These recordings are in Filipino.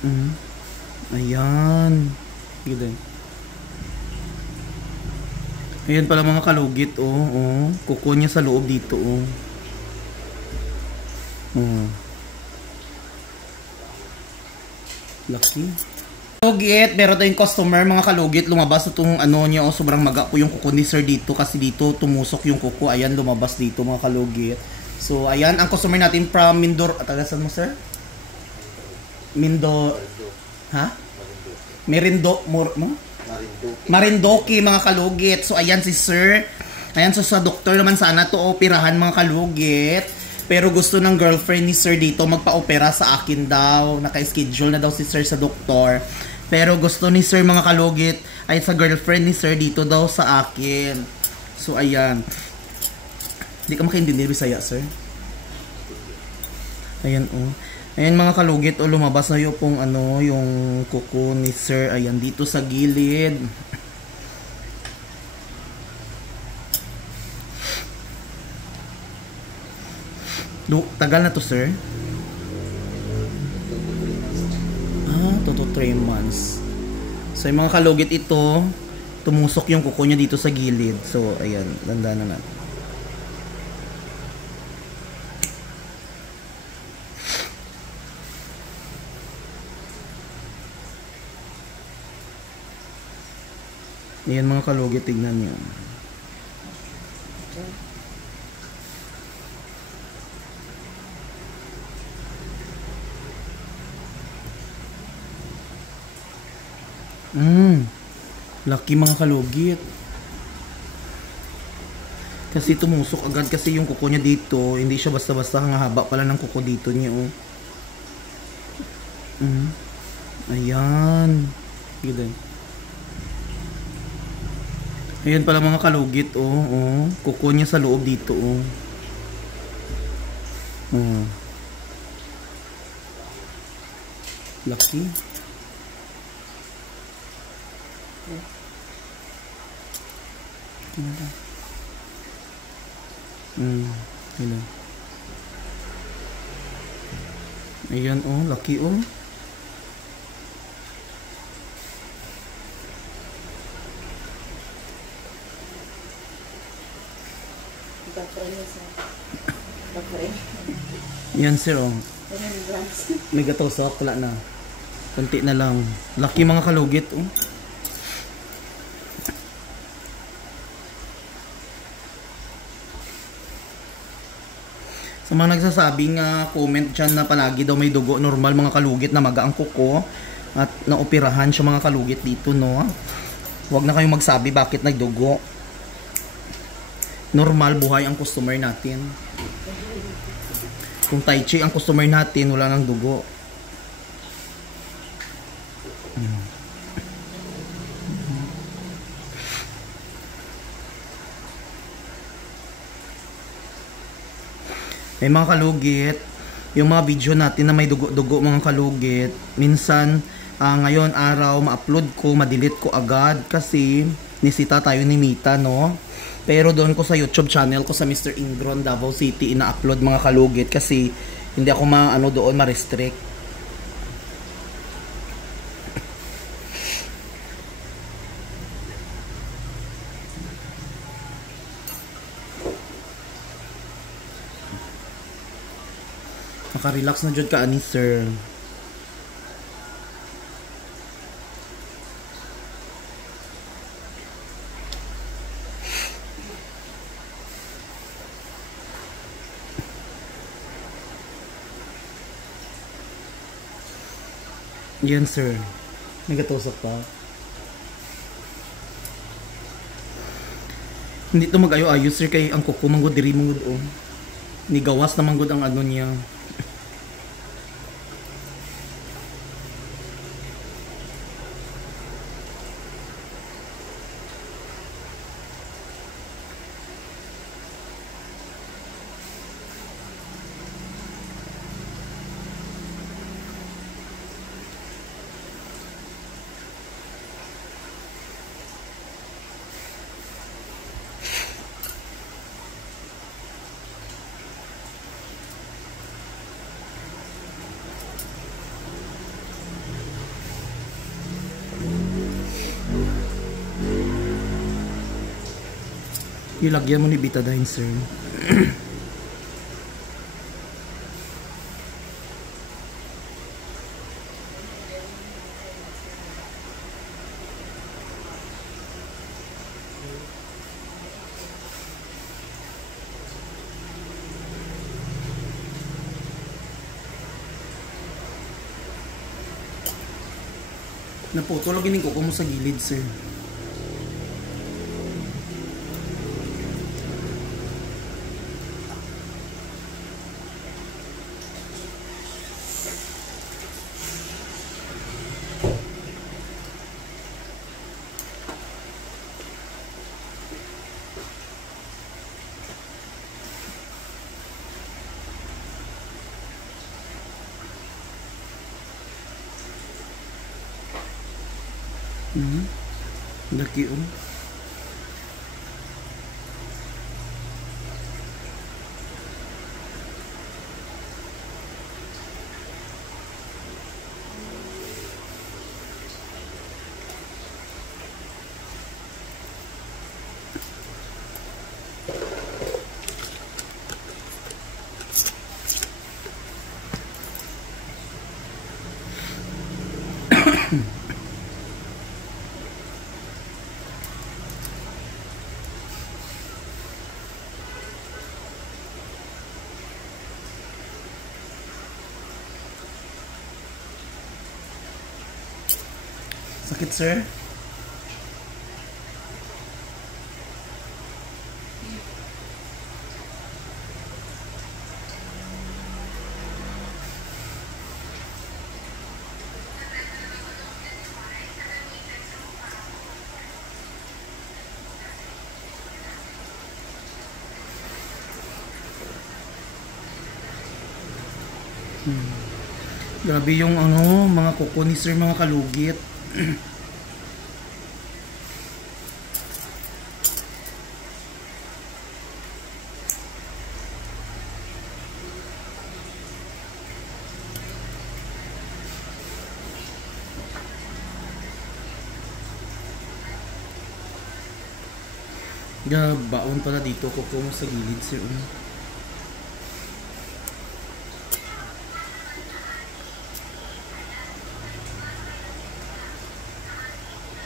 Mm. Ayan. Ganda. Ayan pala mga kalugit, oh. Oh. Kuko niya sa loob dito, oh. Oh. Lucky. Kalugit, meron tayong customer mga kalugit. Lumabas itong ano niya, oh. Sobrang maga po yung kuko ni sir dito kasi dito tumusok yung kuko. Ayan, lumabas dito mga kalugit. So, ayan, ang customer natin from Mindor. Tagasan mo, sir? Ha? Merindo, Marindoki mga kalugit. So ayan si sir. Ayan, so sa doktor naman sana to operahan mga kalugit. Pero gusto ng girlfriend ni sir dito magpa-opera sa akin daw. Naka-schedule na daw si sir sa doktor. Pero gusto ni sir mga kalugit ay sa girlfriend ni sir dito daw sa akin. So ayan. Hindi ka makaintindi Bisaya, sir? Ayan, oh. Ayan mga kalugit, oh, lumabas na yung pong ano, yung kuko ni sir. Ayan, dito sa gilid. Tagal na to, sir? 2 to 3 months. So, yung mga kalugit ito, tumusok yung kuko niya dito sa gilid. So, ayan, dandanan na natin. Ayan mga kalugit, tignan nyo. Lucky mga kalugit. Kasi tumusok agad kasi yung kuko niya dito. Hindi siya basta-basta, ang haba pala ng kuko dito niya, oh. Ayan. Ganda. Ayan pala mga kalugit, oh. Oh. Kuko niya sa loob dito, oh. Oh. Lucky. Ayan. Ayan, oh. Lucky, oh. Yan sir, oh. May gatusok, wala na. Kunti na lang. Lucky mga kalugit, oh. Sa mga nagsasabing comment dyan na palagi daw may dugo, normal mga kalugit na maga ang kuko at naoperahan siya mga kalugit dito, no. Huwag na kayong magsabi bakit nagdugo. Normal buhay ang customer natin. Kung tai chi ang customer natin, wala nang dugo. May mga kalugit, yung mga video natin na may dugo-dugo mga kalugit, minsan ngayon araw ma-upload ko, ma-delete ko agad kasi nisita tayo ni Mita, no? Pero doon ko sa YouTube channel ko sa Mr. Ingron Davao City ina-upload mga kalugit kasi hindi ako doon ma-restrict. Naka-relax na jud ka ani sir. Yan sir. Nagatusok pa. Hindi to mag-ayo-ayo sir kay ang kuko manggod diri manggod, oh. Ni gawas na manggod ang ano niya. Ilagyan mo ni Betadine, sir. Naputol lagi ning kuko mo sa gilid, sir. Laki oh. Sakit, sir? Grabe yung ano, mga kuko ni sir, mga kalugit. Baon pala dito, kuko mo sa gilid, sir.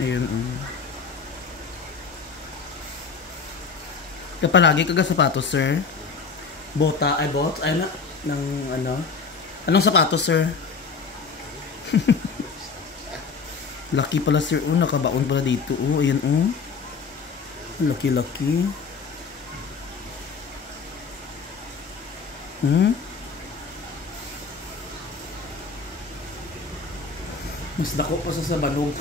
Ayun. Kapalagi kaga sapatos, sir? Bota, ay bot? Ay na, ng ano? Anong sapatos, sir? Lucky pala, sir. Oh, nakabaon pala dito. Oh, ayun, oh. Lucky. Mas dako pa sa banog.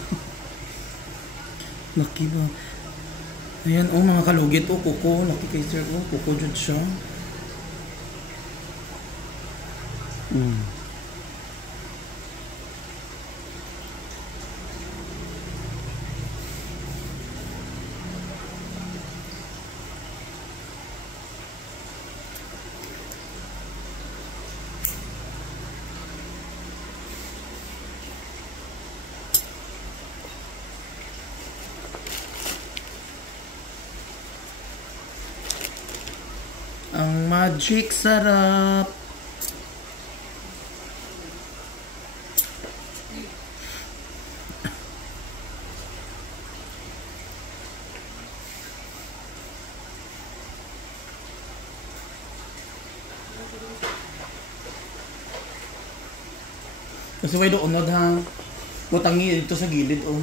Lucky ba? Ayan, oh, mga kalugit, oh, kuko. Lucky kay sir, oh, kuko dyan siya. Ang magic sarap. Kasi way doon ha. Butangi dito sa gilid oh.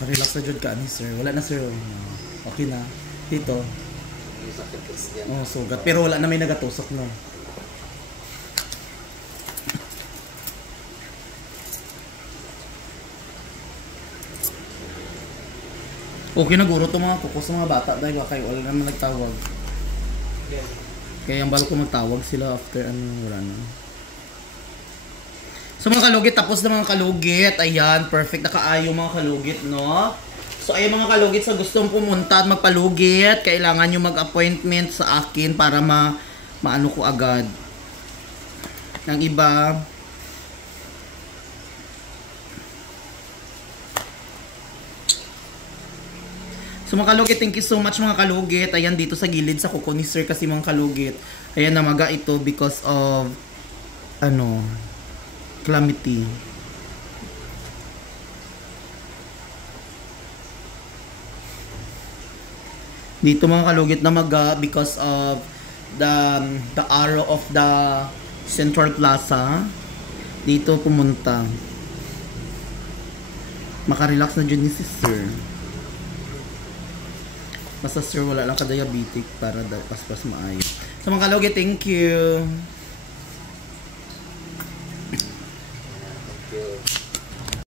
Relax na jud ka ni sir. Wala na sir. Okay na. Dito. Oh, sugat. Pero wala na may nagatusok no. Okay na guro to mga kuko sa mga bata dahil kayo wala naman nagtawag. Kaya ang balo ko magtawag sila after wala na. So mga kalugit, tapos na mga kalugit. Ayan, perfect na kaayo mga kalugit, no? So ayan mga kalugit, sa gustong pumunta at magpalugit, kailangan nyo mag-appointment sa akin para maano ko agad. Ang iba, so mga kalugit, thank you so much mga kalugit. Ayan dito sa gilid sa kuko ni sir kasi mga kalugit. Ayan namaga ito because of calamity. Dito mga kalugit namaga because of the arrow of the Central Plaza. Dito pumunta. Makarelax na dyan ni si sir. Basta sir wala lang ka diabetic para paspas maayo. So mga kalugit, thank you.